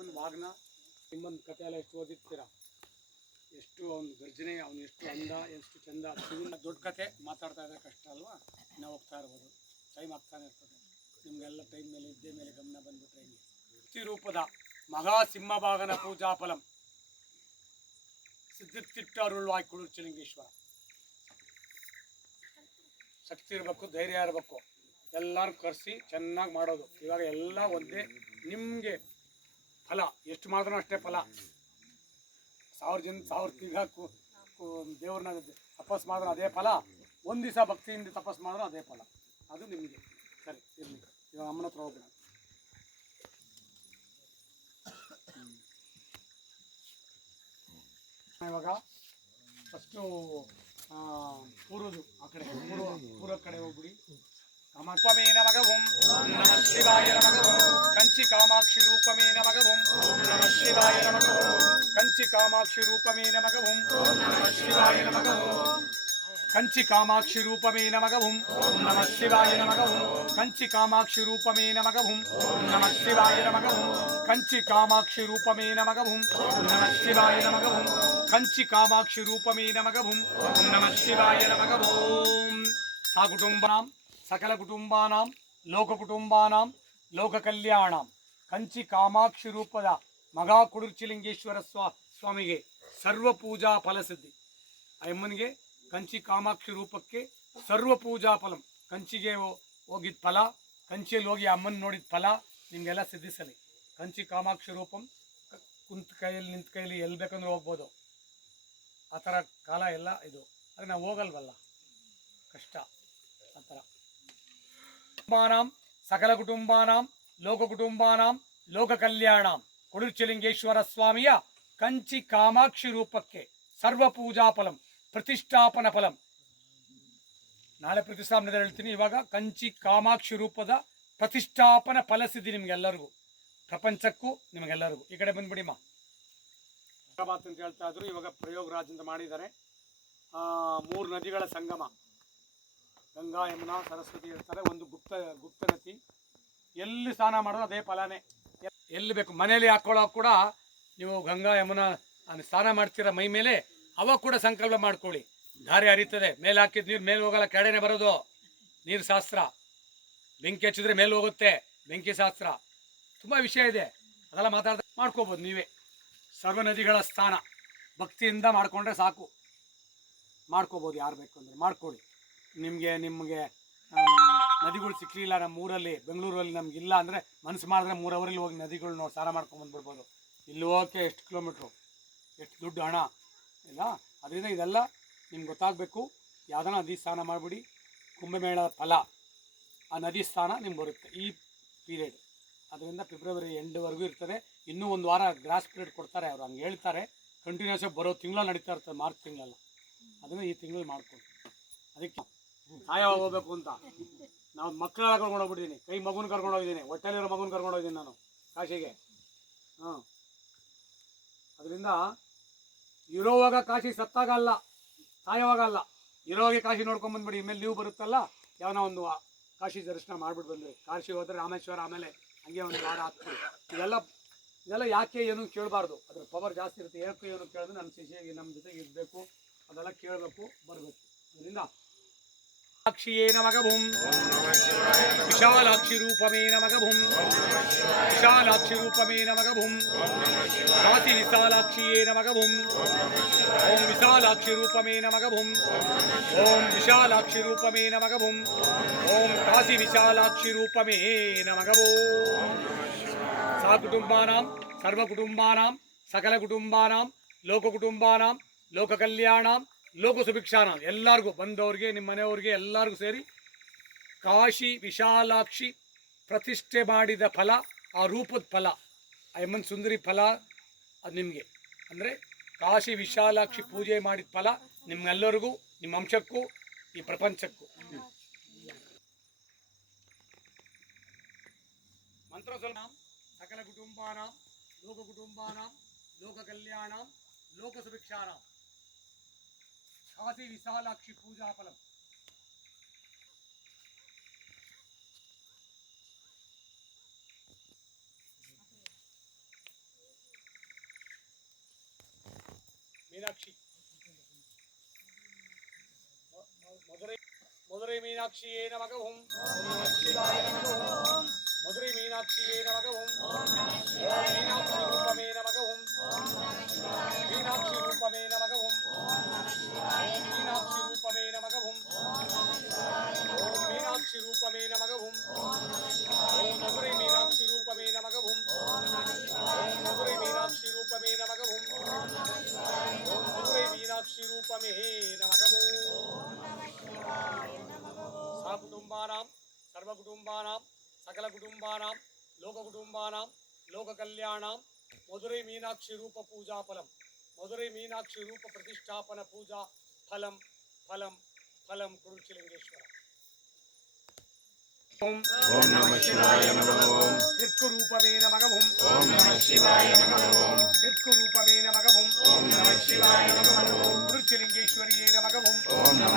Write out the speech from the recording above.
ಅಮ್ಮನ ವಾಗ್ನ ನಿಮ್ಮನ ಕಥೆ ಎಲ್ಲ ಎಷ್ಟು ಓದಿರ್ತೀರ, ಎಷ್ಟು ಅವನ ಗರ್ಜನೆ, ಅವನು ಎಷ್ಟು ಅಂದ, ಎಷ್ಟು ಚಂದ. ದೊಡ್ಡ ಕತೆ ಮಾತಾಡ್ತಾ ಇದ್ರೆ ಕಷ್ಟ ಅಲ್ವಾ, ನಾವು ಹೋಗ್ತಾ ಇರ್ಬೋದು, ಟೈಮ್ ಆಗ್ತಾನೆ ಇರ್ತದೆ. ನಿಮಗೆಲ್ಲ ಟೈಮ್ ಮೇಲೆ ಇದ್ದೇ ಮೇಲೆ ಗಮನ ಬಂದುಬಿಟ್ರೆ ಹಿಂಗೆ. ಶಕ್ತಿ ರೂಪದ ಮಹಾಸಿಂಹಭಾಗನ ಪೂಜಾ ಫಲಂ ಸಿದ್ಧಿತ್ತಿಟ್ಟ ಅರುಳ್ವಾಯ್ ಕುಳುರ್ಚಲಿಂಗೇಶ್ವರ. ಶಕ್ತಿ ಇರಬೇಕು, ಧೈರ್ಯ ಇರಬೇಕು, ಎಲ್ಲರೂ ಕರೆಸಿ ಚೆನ್ನಾಗಿ ಮಾಡೋದು. ಇವಾಗ ಎಲ್ಲ ಒಂದೇ, ನಿಮಗೆ ಫಲ ಎಷ್ಟು ಮಾಡಿದ್ರೂ ಅಷ್ಟೇ ಫಲ. 1000 ಜನ 1000 ತಿಂಗಳ ದೇವ್ರನ್ನ ತಪಸ್ ಮಾಡಿದ್ರೆ ಅದೇ ಫಲ, ಒಂದು ದಿವಸ ಭಕ್ತಿಯಿಂದ ತಪಸ್ ಮಾಡಿದ್ರೆ ಅದೇ ಫಲ. ಅದು ನಿಮಗೆ ಸರಿ ಇರಲಿ. ಇವಾಗ ಅಮ್ಮನ ಹತ್ರ ಹೋಗೋಣ. ಇವಾಗ ಫಸ್ಟು ಪೂರ್ವದು ಆ ಕಡೆ ಪೂರ್ವ ಕಡೆ ಹೋಗ್ಬಿಡಿ. ಕಾಮಾಕ್ಷಿ ನಮಃ ಓಂ ನಮಃ ಶಿವಾಯ ನಮಃ ಓಂ ಕಂಚಿ ಕಾಮಾಕ್ಷಿ ರೂಪಮೇ ನಮಃ ಓಂ ನಮಃ ಶಿವಾಯ ನಮಃ ಓಂ ಕಂಚಿ ಕಾಮಾಕ್ಷಿ ರೂಪಮೇ ನಮಃ ಓಂ ನಮಃ ಶಿವಾಯ ನಮಃ ಓಂ ಕಂಚಿ ಕಾಮಾಕ್ಷಿ ರೂಪಮೇ ನಮಃ ಓಂ ನಮಃ ಶಿವಾಯ ನಮಃ ಓಂ ಕಂಚಿ ಕಾಮಾಕ್ಷಿ ರೂಪಮೇ ನಮಃ ಓಂ ನಮಃ ಶಿವಾಯ ನಮಃ ಓಂ ಕಂಚಿ ಕಾಮಾಕ್ಷಿ ರೂಪಮೇ ನಮಃ ಓಂ ನಮಃ ಶಿವಾಯ ನಮಃ ಓಂ ಕಂಚಿ ಕಾಮಾಕ್ಷಿ ರೂಪಮೇ ನಮಃ ಓಂ ನಮಃ ಶಿವಾಯ ನಮಃ ಓಂ. ಸಾ ಕುಟುಂಬಾನಾಂ ಸಕಲ ಕುಟುಂಬಾನಾಂ ಲೋಕ ಕುಟುಂಬಾನಾಂ ಲೋಕ ಕಲ್ಯಾಣಂ. ಕಂಚಿ ಕಾಮಾಕ್ಷಿ ರೂಪದ ಮಗಾ ಕುಡುರ್ಚಿಲಿಂಗೇಶ್ವರ ಸ್ವಾಮಿಗೆ ಸರ್ವ ಪೂಜಾ ಫಲಸಿದ್ಧಿ. ಆ ಅಮ್ಮನಿಗೆ ಕಂಚಿ ಕಾಮಾಕ್ಷಿ ರೂಪಕ್ಕೆ ಸರ್ವ ಪೂಜಾ ಫಲಂ. ಕಂಚಿಗೆ ಹೋಗಿದ್ದ ಫಲ, ಕಂಚಿಯಲ್ಲಿ ಹೋಗಿ ಅಮ್ಮನ ನೋಡಿದ ಫಲ ನಿಮಗೆಲ್ಲ ಸಿದ್ಧಿಸಲಿ. ಕಂಚಿ ಕಾಮಾಕ್ಷಿ ರೂಪಂ ಕುಂತ ಕೈಯಲ್ಲಿ ನಿಂತ ಕೈಯಲ್ಲಿ ಎಲ್ಲಿ ಬೇಕಂದ್ರೆ ಹೋಗ್ಬೋದು, ಆ ಥರ ಕಾಲ ಎಲ್ಲ ಇದು. ಆದರೆ ನಾವು ಹೋಗಲ್ವಲ್ಲ, ಕಷ್ಟ ಆ ಥರ. ಕುಟುಂಬಾನಾಂ ಸಕಲ ಕುಟುಂಬಾನಾಂ ಲೋಕ ಕುಟುಂಬಾನಾಂ ಲೋಕ ಕಲ್ಯಾಣಂ. ಕುಡುರ್ಚಲಿಂಗೇಶ್ವರ ಸ್ವಾಮಿಯ ಕಂಚಿ ಕಾಮಾಕ್ಷಿ ರೂಪಕ್ಕೆ ಸರ್ವ ಪೂಜಾ ಫಲಂ ಪ್ರತಿಷ್ಠಾಪನ ಫಲಂ. ನಾಳೆ ಪ್ರತಿಷ್ಠಾಪನೆ ಹೇಳ್ತೀನಿ. ಇವಾಗ ಕಂಚಿ ಕಾಮಾಕ್ಷಿ ರೂಪದ ಪ್ರತಿಷ್ಠಾಪನ ಫಲಸಿದ್ಧಿ ನಿಮ್ಗೆಲ್ಲರಿಗೂ, ಪ್ರಪಂಚಕ್ಕೂ ನಿಮಗೆಲ್ಲರಿಗೂ. ಈ ಕಡೆ ಬಂದ್ಬಿಡಿಮ್ಮ. ಮಾತು ಅಂತ ಹೇಳ್ತಾ ಇದ್ರು. ಇವಾಗ ಪ್ರಯೋಗರಾಜ್ ಅಂತ ಮಾಡಿದ್ದಾರೆ. 3 ನದಿಗಳ ಸಂಗಮ, ಗಂಗಾ ಯಮುನಾ ಸರಸ್ವತಿ ಇರ್ತಾರೆ. ಒಂದು ಗುಪ್ತ ನದಿ. ಎಲ್ಲಿ ಸ್ನಾನ ಮಾಡೋದು ಅದೇ ಫಲನೇ. ಎಲ್ಲಿ ಬೇಕು ಮನೇಲಿ ಹಾಕೊಳ್ಳೋ ಕೂಡ ನೀವು ಗಂಗಾ ಯಮುನಾ ಸ್ನಾನ ಮಾಡ್ತೀರ ಮೈ ಮೇಲೆ, ಅವಾಗ ಕೂಡ ಸಂಕಲ್ಪ ಮಾಡ್ಕೊಳ್ಳಿ. ಧಾರೆ ಹರಿತದೆ, ಮೇಲೆ ಹಾಕಿದ ನೀರು ಮೇಲೆ ಹೋಗಲ್ಲ, ಕೆಳಗಡೆ ಬರೋದು. ನೀರು ಶಾಸ್ತ್ರ. ಬೆಂಕಿ ಹಚ್ಚಿದ್ರೆ ಮೇಲೆ ಹೋಗುತ್ತೆ, ಬೆಂಕಿ ಶಾಸ್ತ್ರ. ತುಂಬ ವಿಷಯ ಇದೆ, ಅದೆಲ್ಲ ಮಾಡ್ಕೋಬೋದು ನೀವೇ. ಸರ್ವ ನದಿಗಳ ಸ್ಥಾನ ಭಕ್ತಿಯಿಂದ ಮಾಡಿಕೊಂಡ್ರೆ ಸಾಕು. ಮಾಡ್ಕೋಬೋದು, ಯಾರು ಬೇಕು ಅಂದರೆ ಮಾಡ್ಕೊಳ್ಳಿ. ನಿಮಗೆ ನದಿಗಳು ಸಿಕ್ಕಲಿಲ್ಲ ನಮ್ಮ ಊರಲ್ಲಿ, ಬೆಂಗಳೂರಲ್ಲಿ ನಮಗಿಲ್ಲ ಅಂದರೆ ಮನಸ್ಸು ಮಾಡಿದ್ರೆ 3 ಅವರಲ್ಲಿ ಹೋಗಿ ನದಿಗಳು ನೋಡಿ ಸ್ನಾನ ಮಾಡ್ಕೊಂಬಂದ್ಬಿಡ್ಬೋದು. ಇಲ್ಲಿ ಹೋಗೋಕ್ಕೆ ಎಷ್ಟು ಕಿಲೋಮೀಟ್ರು, ಎಷ್ಟು ದುಡ್ಡು, ಹಣ ಇಲ್ಲ. ಅದರಿಂದ ಇದೆಲ್ಲ ನಿಮ್ಗೆ ಗೊತ್ತಾಗಬೇಕು. ಯಾವುದನ್ನ ನದಿ ಸ್ನಾನ ಮಾಡಿಬಿಡಿ. ಕುಂಭಮೇಳದ ಫಲ ಆ ನದಿ ಸ್ನಾನ ನಿಮ್ಗೆ ಬರುತ್ತೆ ಈ ಪೀರಿಯಡ್. ಅದರಿಂದ ಫೆಬ್ರವರಿ ಎಂಡ್ವರೆಗೂ ಇರ್ತದೆ. ಇನ್ನೂ 1 ವಾರ ಗ್ರಾಸ್ ಪೀರಿಯಡ್ ಕೊಡ್ತಾರೆ ಅವರು, ಹಂಗೆ ಹೇಳ್ತಾರೆ. ಕಂಟಿನ್ಯೂಸ್ ಆಗಿ ಬರೋ ತಿಂಗಳಲ್ಲಿ ನಡೀತಾ ಇರ್ತದೆ, ಮಾರ್ಚ್ ತಿಂಗಳಲ್ಲ. ಅದನ್ನು ಈ ತಿಂಗಳು ಮಾಡ್ಕೊಂಡು ಅದಕ್ಕೆ ಸಾಯವಾಗ ಹೋಗ್ಬೇಕು ಅಂತ ನಾವು ಮಕ್ಕಳೆಲ್ಲ ಕರ್ಕೊಂಡು ಹೋಗ್ಬಿಟ್ಟಿದ್ದೀನಿ. ಕೈ ಮಗುನ ಕರ್ಕೊಂಡು ಹೋಗಿದ್ದೀನಿ, ಹೊಟ್ಟೆಲಿರೋ ಮಗುನ ಕರ್ಕೊಂಡು ಹೋಗಿದ್ದೀನಿ ನಾನು ಕಾಶಿಗೆ. ಅದರಿಂದ ಇರೋವಾಗ ಕಾಶಿ, ಸತ್ತಾಗ ಅಲ್ಲ, ಸಾಯೋವಾಗ ಅಲ್ಲ, ಇರೋವಾಗೆ ಕಾಶಿ ನೋಡ್ಕೊಂಬಂದ್ಬಿಡಿ. ಇನ್ಮೇಲೆ ನೀವು ಬರುತ್ತಲ್ಲ, ಯಾವನೋ ಒಂದು ಕಾಶಿ ದರ್ಶನ ಮಾಡ್ಬಿಟ್ಟು ಬಂದ್ರಿ. ಕಾಶಿ ಹೋದರೆ ರಾಮೇಶ್ವರ, ಆಮೇಲೆ ಹಂಗೆ 1 ವಾರ ಆಗ್ತದೆ. ಇದೆಲ್ಲ ಯಾಕೆ ಏನು ಕೇಳಬಾರ್ದು, ಅದ್ರ ಪವರ್ ಜಾಸ್ತಿ ಇರುತ್ತೆ. ಏನಕ್ಕೂ ಏನು ಕೇಳಿದ್ರೆ ನಮ್ಮ ಶಿಷ್ಯಗೆ ನಮ್ಮ ಜೊತೆಗೆ ಇರಬೇಕು, ಅದೆಲ್ಲ ಕೇಳಬೇಕು, ಬರಬೇಕು. ಅದರಿಂದ ಸಾಕ್ಷಿಯೇ ನಮಃ ಓಂ ವಿಶಾಲಾಕ್ಷಿ ರೂಪಮೇ ನಮಃ ಓಂ ವಿಶಾಲಾಕ್ಷಿ ರೂಪಮೇ ನಮಃ ಓಂ ಕಾಶಿ ವಿಶಾಲಾಕ್ಷಿಯೇ ನಮಃ ಓಂ ಓಂ ವಿಶಾಲಾಕ್ಷಿ ರೂಪಮೇ ನಮಃ ಓಂ ಓಂ ವಿಶಾಲಾಕ್ಷಿ ರೂಪಮೇ ನಮಃ ಓಂ ಓಂ ಕಾಶಿ ವಿಶಾಲಾಕ್ಷಿ ರೂಪಮೇ ನಮಃ ಓಂ. ಸಾ ಕುಟುಂಬಾನಾಂ ಸರ್ವ ಕುಟುಂಬಾನಾಂ ಸಕಲ ಕುಟುಂಬಾನಾಂ ಲೋಕ ಕುಟುಂಬಾನಾಂ ಲೋಕ ಕಲ್ಯಾಣಂ ಲೋಕ ಸುಭಿಕ್ಷಾನ. ಎಲ್ಲರಿಗೂ ಬಂದವ್ರಿಗೆ, ನಿಮ್ಮ ಮನೆಯವ್ರಿಗೆ ಎಲ್ಲರಿಗೂ ಸೇರಿ ಕಾಶಿ ವಿಶಾಲಾಕ್ಷಿ ಪ್ರತಿಷ್ಠೆ ಮಾಡಿದ ಫಲ, ಆ ರೂಪದ ಫಲ, ಆ ಯಮ್ಮನ ಸುಂದರಿ ಫಲ ಅದು ನಿಮಗೆ. ಅಂದರೆ ಕಾಶಿ ವಿಶಾಲಾಕ್ಷಿ ಪೂಜೆ ಮಾಡಿದ ಫಲ ನಿಮ್ಗೆಲ್ಲರಿಗೂ, ನಿಮ್ಮ ವಂಶಕ್ಕೂ, ಈ ಪ್ರಪಂಚಕ್ಕೂ. ಮಂತ್ರ ಸ್ವಲ್ಪ. ಸಕಲ ಕುಟುಂಬಾನಾಂ ಲೋಕ ಕುಟುಂಬಾನಾಂ ಲೋಕ ಕಲ್ಯಾಣಂ ಲೋಕ ಸುಭಿಕ್ಷಾನ. ಕಾಶಿ ವಿಶಾಲಾಕ್ಷಿ ಪೂಜಾ ಫಲಂ. மீனாட்சி மதுரை மீனாட்சியே நமகவும் மதுரை மீனாட்சியே நமகவும் மீனாட்சி ரூபமே நமகவும் மீனாட்சி ரூபமே நமகவும் மீனாட்சி ரூபமே நமகவும் ஓம் மீனாட்சி ரூபமே நமகவும் ஓம் மதுரை மீனாட்சி ரூபமே நமகவும் ஓம் மதுரை மீனாட்சி ரூபமே நமகவும் ஓம் மதுரை மீனாட்சி ரூபமே நமகவும் சகுடும்பானாம் சர்வகுடும்பானாம் சகல குடும்பானாம் லோக குடும்பானாம் லோக கல்யாணாம் மதுரை மீனாட்சி ரூப பூஜா பலம் மதுரை மீனாட்சி ரூப பிரதிஷ்டாபன பூஜா பலம் பலம் பலம் குருச்சிலிங்கேஸ்வர ஓம் நம சிவாய நமः தெற்கு ரூபமே நமகவும் ஓம் நம சிவாய நமः தெற்கு ரூபமே நமகவும் ஓம் நம சிவாய நமः குருச்சிலிங்கேஸ்வரியே நமகவும் ஓம் நம